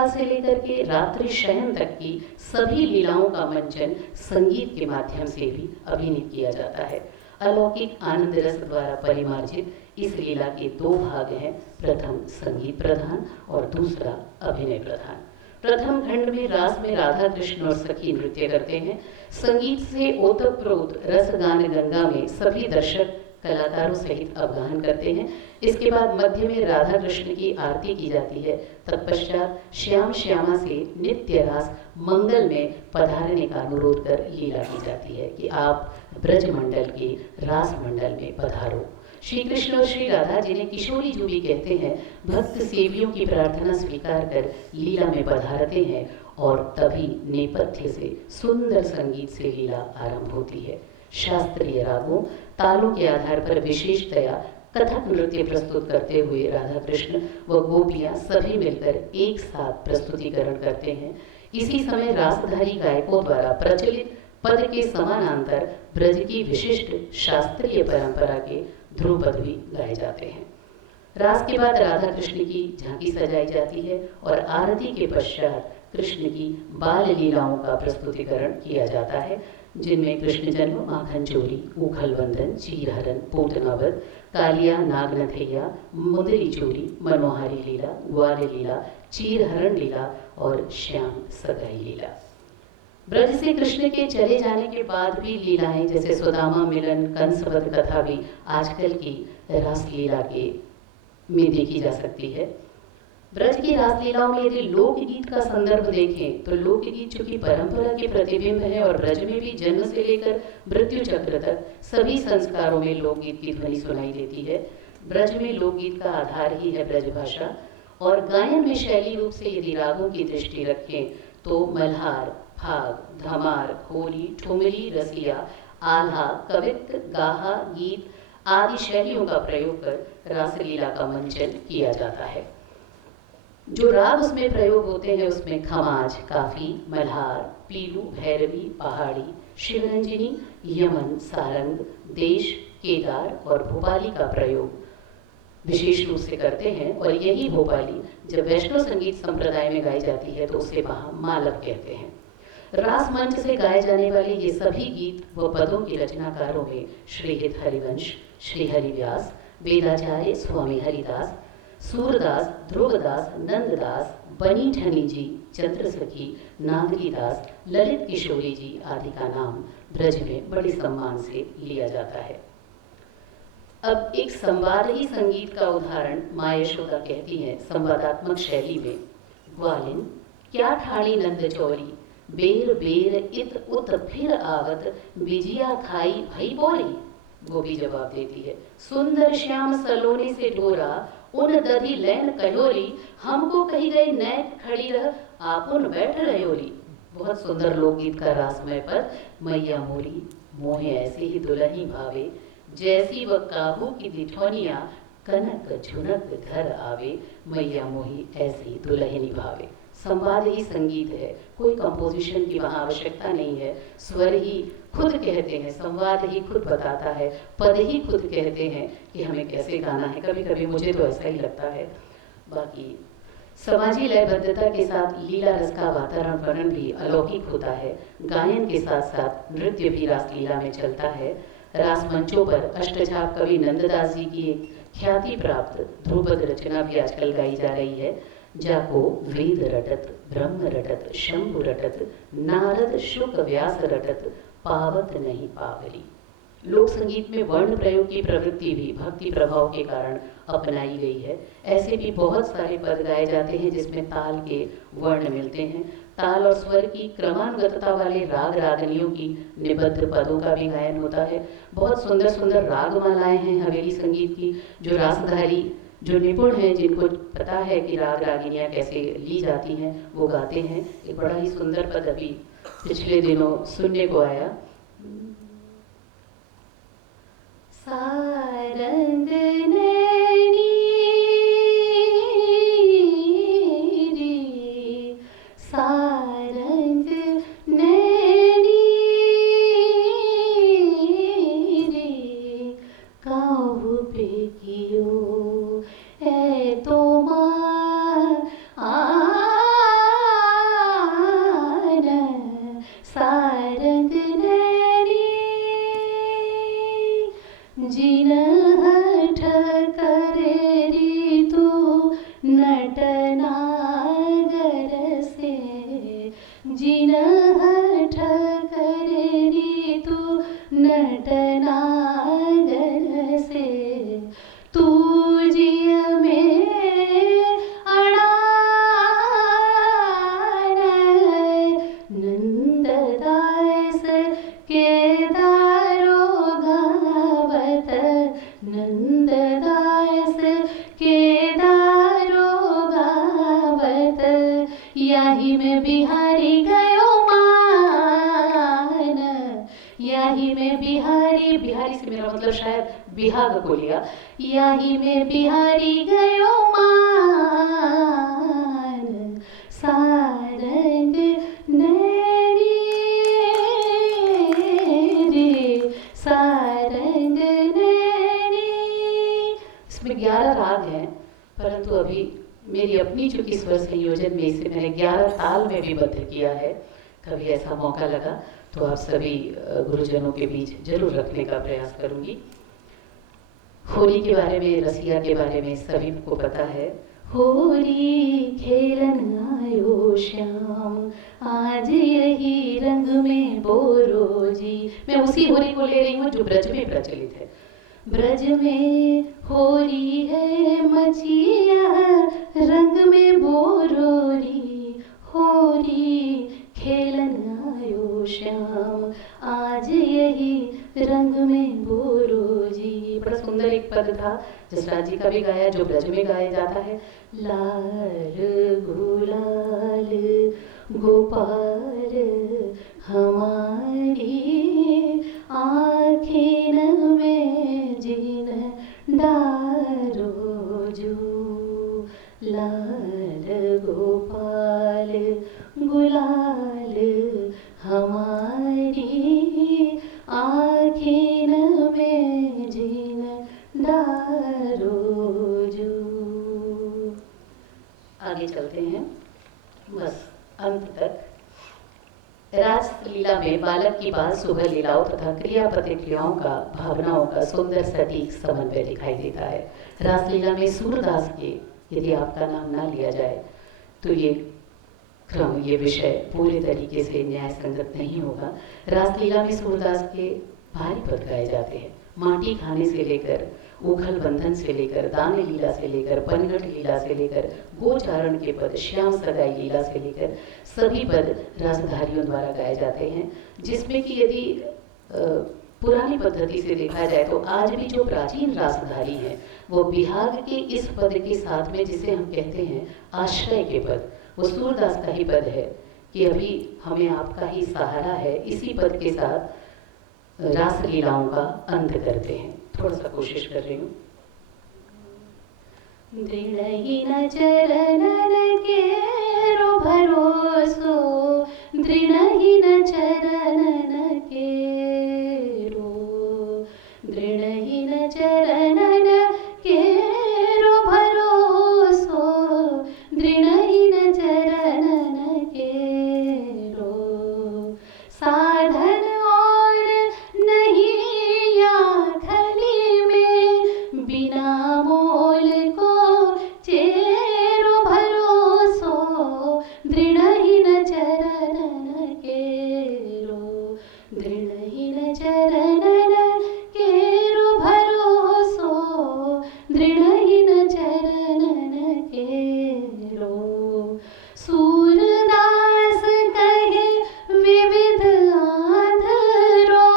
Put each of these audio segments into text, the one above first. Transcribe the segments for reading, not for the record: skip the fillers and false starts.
काल से लेकर के रात्रि शयन तक की सभी लीलाओं का मंचन संगीत के माध्यम से भी अभिनीत किया जाता है। अलौकिक आनंद रस द्वारा परिमार्जित इस लीला के दो भाग हैं, प्रथम संगीत प्रधान और दूसरा अभिनय प्रधान। प्रथम खंड में रास में राधा कृष्ण और सखी नृत्य करते हैं। संगीत से ओतप्रोत रस गान गंगा में सभी दर्शक कलाकारों सहित अवगाहन करते हैं। इसके बाद मध्य में राधा कृष्ण की आरती की जाती है। तत्पश्चात श्याम श्यामा से नित्य रास मंगल में पधारने का अनुरोध कर लीला की जाती है कि आप ब्रज मंडल के रास मंडल में पधारो। श्री कृष्ण और श्री राधा, जिन्हें किशोरी जी भी कहते हैं, भक्त सेवियों की प्रार्थना स्वीकार कर लीला में पधारते हैं और तभी नेपथ्य से सुंदर संगीत से लीला आरंभ होती है। शास्त्रीय रागों तालों के आधार पर विशेषतया कथक नृत्य प्रस्तुत करते हुए राधा कृष्ण व गोपियां सभी मिलकर एक साथ प्रस्तुतिकरण करते हैं। इसी समय रासधारी गायकों द्वारा प्रचलित पद के समानांतर ब्रज की विशिष्ट शास्त्रीय परंपरा के ध्रुव पद भी गाए जाते हैं। रास के बाद राधा कृष्ण की झांकी सजाई जाती है और आरती के पश्चात कृष्ण की बाल लीलाओं का प्रस्तुतिकरण किया जाता है, जिनमें कृष्ण जन्म, माखन चोरी, ऊखल बंधन, चीरहरण, पूतनावध, कालिया, नागनथैया, मुंदरी चोरी, मनोहारी लीला, ग्वाल लीला, चीरहरण लीला और श्याम सगाई लीला। ब्रज से कृष्ण के चले जाने के बाद भी लीलाएं जैसे सुदामा मिलन, कंसवध कथा भी आजकल की रास लीला के में देखी जा सकती है। ब्रज की रास लीलाओं में यदि लोकगीत का संदर्भ देखें तो लोकगीत चूंकि परंपरा के प्रतिबिंब है और ब्रज में भी जन्म से लेकर मृत्यु चक्र तक सभी संस्कारों में लोकगीत की ध्वनि सुनाई देती है। ब्रज में लोकगीत का आधार ही है ब्रज भाषा और गायन में शैली रूप से यदि रागों की दृष्टि रखें तो मल्हार, फाग, धमार, होरी, ठुमरी, रसिया, आल्हा, कवित्त, गाहा, गीत आदि शैलियों का प्रयोग कर रासलीला का मंचन किया जाता है। जो राग उसमें प्रयोग होते हैं उसमें खमाज, काफी, मल्हार, पीलू, भैरवी, पहाड़ी, शिवरंजनी, यमन, सारंग, देश, केदार और भोपाली का प्रयोग विशेष रूप से करते हैं। और यही भोपाली जब वैष्णव संगीत संप्रदाय में गाई जाती है तो उसे वहाँ मालव कहते हैं। रास मंच से गाए जाने वाले ये सभी गीत व पदों के रचनाकारों में श्रीहित हरिवंश, श्री हरिव्यास, वेदाचार्य स्वामी हरिदास, सूरदास, ध्रुवदास, नंददास, बनी ठनी जी, चंद्रसखी, नागरीदास, ललित किशोरी जी आदि का नाम ब्रज में बड़े सम्मान से लिया जाता है। अब एक संवादी संगीत का उदाहरण माँ यशोदा कहती हैं संवादात्मक शैली में, ग्वालिन क्या ठाणी नंद चौरी, बेर बेर इत उत फिर आवत, बिजिया खाई भई बोरी। गोपी जवाब देती है, सुंदर श्याम सलोने से डोरा, उन दधी लैन कहोरी, हमको कही गई नैक खड़ी रह, आपुन बैठ रहोरी। बहुत सुंदर लोकगीत का रासमय पद, मैया मोरी मोहे ऐसे ही दुल्ही भावे, जैसी वह काबू की दिठौनिया, कनक झुनक घर आवे, मैया मोही ऐसी दुल्हनी भावे। संवाद ही संगीत है, कोई कंपोजिशन की वहाँ आवश्यकता नहीं है। स्वर ही खुद कहते हैं, संवाद ही खुद बताता है, पद ही खुद कहते हैं कि हमें कैसे गाना है। कभी कभी मुझे तो ऐसा ही लगता है। बाकी समाजी लयबद्धता के साथ लीला रस का वातावरण भी अलौकिक होता है। गायन के साथ साथ नृत्य भी रासलीला में चलता है। रास मंचों पर अष्टछाप कवि नंददास जी की एक ख्याति प्राप्त ध्रुपद रचना भी आजकल गाई जा रही है, जाको वेद रटत, ब्रह्म रटत, शंभु रटत, नारद शुक व्यास रटत, पावत नहीं पावरी। लोक संगीत में वर्ण प्रयोग की प्रवृत्ति भी भक्ति प्रभाव के कारण अपनाई गई है। ऐसे भी बहुत सारे पद गाए जाते हैं जिसमें ताल के वर्ण मिलते हैं। ताल और स्वर की क्रमानुगतता वाले राग रागनियों की निबद्ध पदों का भी गायन होता है। बहुत सुंदर सुंदर रागमालाएं हैं हवेली संगीत की, जो रासधारी जो निपुण हैं, जिनको पता है कि राग रागिनियाँ कैसे ली जाती हैं, वो गाते हैं। एक बड़ा ही सुंदर पद अभी पिछले दिनों सुनने को आया, सारंग नैनी रे, सारंग नैनी रे, काहू पे कियो है तो मार याही में बिहारी गयो मान, याही में बिहारी, बिहारी से मेरा मतलब शायद बिहाग को लिया, याही में बिहारी गयो मान, सारंग नैनी रे, सारंग नैनी। इसमें 11 राग हैं, परंतु अभी मेरी अपनी चूंकि स्वर संयोजन में इसे मैंने 11 ताल में भी बद्ध किया है। कभी ऐसा मौका लगा तो आप सभी गुरुजनों के बीच जरूर रखने का प्रयास करूंगी। होली के बारे में, रसिया के बारे में सभी को पता है। होली खेलन आयो श्याम, आज यही रंग में बोरो जी। मैं उसी होली को ले रही हूँ जो ब्रज में प्रचलित है। ब्रज में होली है मचिया, रंग में बोरोरी, होली खेलन आयो श्याम, आज यही रंग में बोरो जी। बड़ा सुंदर एक पद था जसराज जी का भी गाया, जो ब्रज में गाया जाता है। लाल गुलाल गोपाल हमारी आँखें में जिन डारो जो, लाल गोपाल गुलाल हमारी आँखें में जिन डारो जो। आगे चलते हैं बस अंत तक। रासलीला में बालक की बाल सुबह लीलाओं तथा क्रिया प्रतिक्रियाओं का, भावनाओं का सुंदर सटीक समन्वय दिखाई देता है। रासलीला में सूरदास के यदि आपका नाम ना लिया जाए तो ये क्रम, ये विषय पूरे तरीके से न्याय संगत नहीं होगा। रासलीला में सूरदास के भारी पद गाए जाते हैं। माटी खाने से लेकर, उखल बंधन से लेकर, दाने लीला से लेकर, पनघट लीला से लेकर, गोचारण के पद, श्याम सगाई लीला से लेकर सभी पद रासधारियों द्वारा गाए जाते हैं। जिसमें कि यदि पुरानी पद्धति से देखा जाए तो आज भी जो प्राचीन रासधारी हैं वो बिहाग के इस पद के साथ में, जिसे हम कहते हैं आश्रय के पद, वो सूरदास का ही पद है कि अभी हमें आपका ही सहारा है। इसी पद के साथ रासलीलाओं का अंत करते हैं। थोड़ा सा कोशिश कर रही हूँ। दृढ़हीन चरणन केरो भरोसो, दृढ़हीन चरणन केरो, दृढ़हीन चरणन केरो भरोसो, दृढ़हीन चरणन केरो, साधन और नहीं आखली में, बिना मोल को चेरो भरोसो, दृढ़हीन चरणन केरो, दृढ़हीन चरणन केरो भरोसो, दृढ़हीन चरणन केरो। सूरदास कहे विविध आधरो,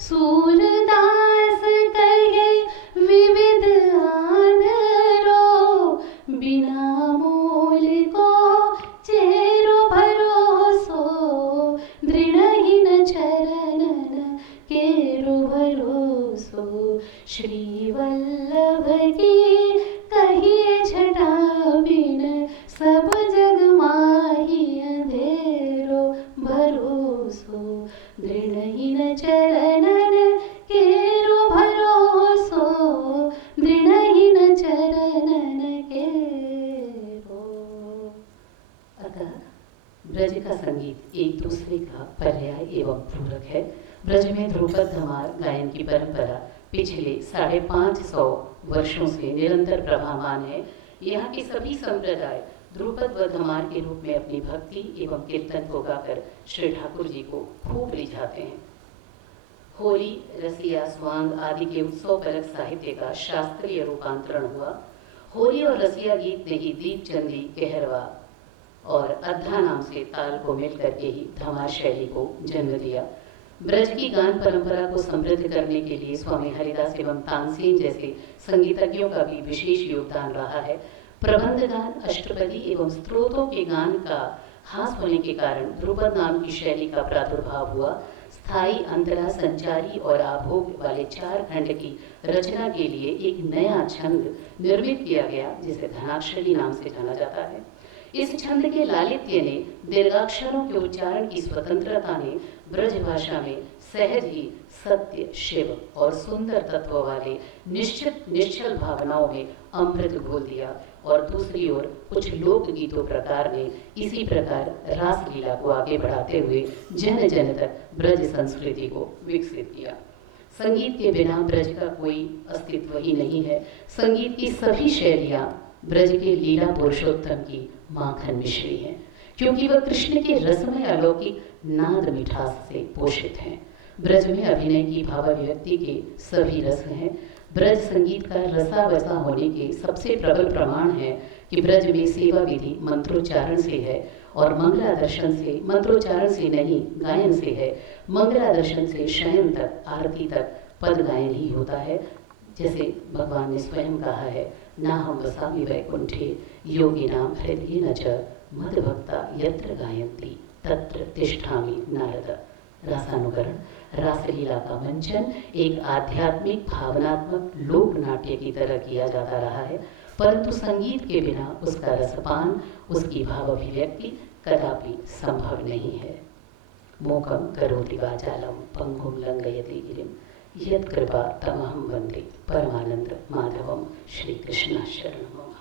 सूरदास कहे विविध आधरो, बिना मोल को चेरो भरोसो, दृढ़हीन चरणन केरो भरोसो। श्री वल्लभ की कहिए छटा बिन, सब जग माही अंधेरो भरोसो, दृढ़हीन चरणन केरो भरोसो, दृढ़हीन चरणन केरो। अतः ब्रज का संगीत एक दूसरे का पर्याय एवं पूरक है। ब्रज में ध्रुपद धमार गायन की परंपरा पिछले 550 वर्षों से निरंतर प्रभावान है। यहाँ के सभी संप्रदाय ध्रुपद व धमार के रूप में अपनी भक्ति एवं कीर्तन को गाकर श्री ठाकुर जी को खूब रिझाते हैं। होली, रसिया, स्वांग आदि के उत्सव परक साहित्य का शास्त्रीय रूपांतरण हुआ। होली और रसिया गीत ने ही दीपचंदी, कहरवा और अद्धा नाम से ताल को मिल करके ही धमार शैली को जन्म दिया। ब्रज की गान परंपरा को समृद्ध करने के लिए स्वामी हरिदास एवं तानसेन जैसे संगीतज्ञों का भी विशेष योगदान रहा है। प्रबंध गान, अष्टपदी एवं स्त्रोतों के गान का हास होने के कारण ध्रुपद नाम की शैली का प्रादुर्भाव हुआ। स्थायी, अंतरा, संचारी और आभोग वाले 4 खंड की रचना के लिए एक नया छंद निर्मित किया गया, जिसे धनाक्षरी नाम से जाना जाता है। इस छंद के लालित्य ने, दीर्घाक्षरों के उच्चारण की स्वतंत्रता ने ब्रज भाषा में सहज ही सत्य, शिव और सुंदर तत्व वाले निश्चित निश्चल भावनाओं में अमृत घोल दिया। और दूसरी ओर कुछ लोक गीतों प्रकार ने इसी प्रकार रासलीला को आगे बढ़ाते हुए जन जन तक ब्रज संस्कृति को विकसित किया। संगीत के बिना ब्रज का कोई अस्तित्व ही नहीं है। संगीत की सभी शैलियाँ ब्रज के लीला पुरुषोत्तम की माखन मिश्री हैं, क्योंकि वह कृष्ण के रसमय अलौकिक नाद मिठास से पोषित हैं। ब्रज में अभिनय की भावाभिव्यक्ति के सभी रस हैं। ब्रज संगीत का रसा वसा होने के सबसे प्रबल प्रमाण है कि ब्रज में सेवा विधि मंत्रोच्चारण से है और मंगलादर्शन से, मंत्रोच्चारण से नहीं गायन से है। मंगलादर्शन से शयन तक, आरती तक पद गायन ही होता है। जैसे भगवान ने स्वयं कहा है, ना हम वसामि वैकुंठे योगिनाम हृदयेन च मद्भक्ता यत्र गायन्ति तत्र तिष्ठामि नारद। रासानुकरण, रासलीला का मंचन एक आध्यात्मिक, भावनात्मक लोक नाट्य की तरह किया जाता रहा है, परंतु संगीत के बिना उसका रसपान, उसकी भाव अभिव्यक्ति कदापि संभव नहीं है। मोकम करोति वाचालम पंगुम लंघयते गिरिम यत्कृपा तमहं वन्दे परमानंद माधवम। श्री कृष्ण शरणम।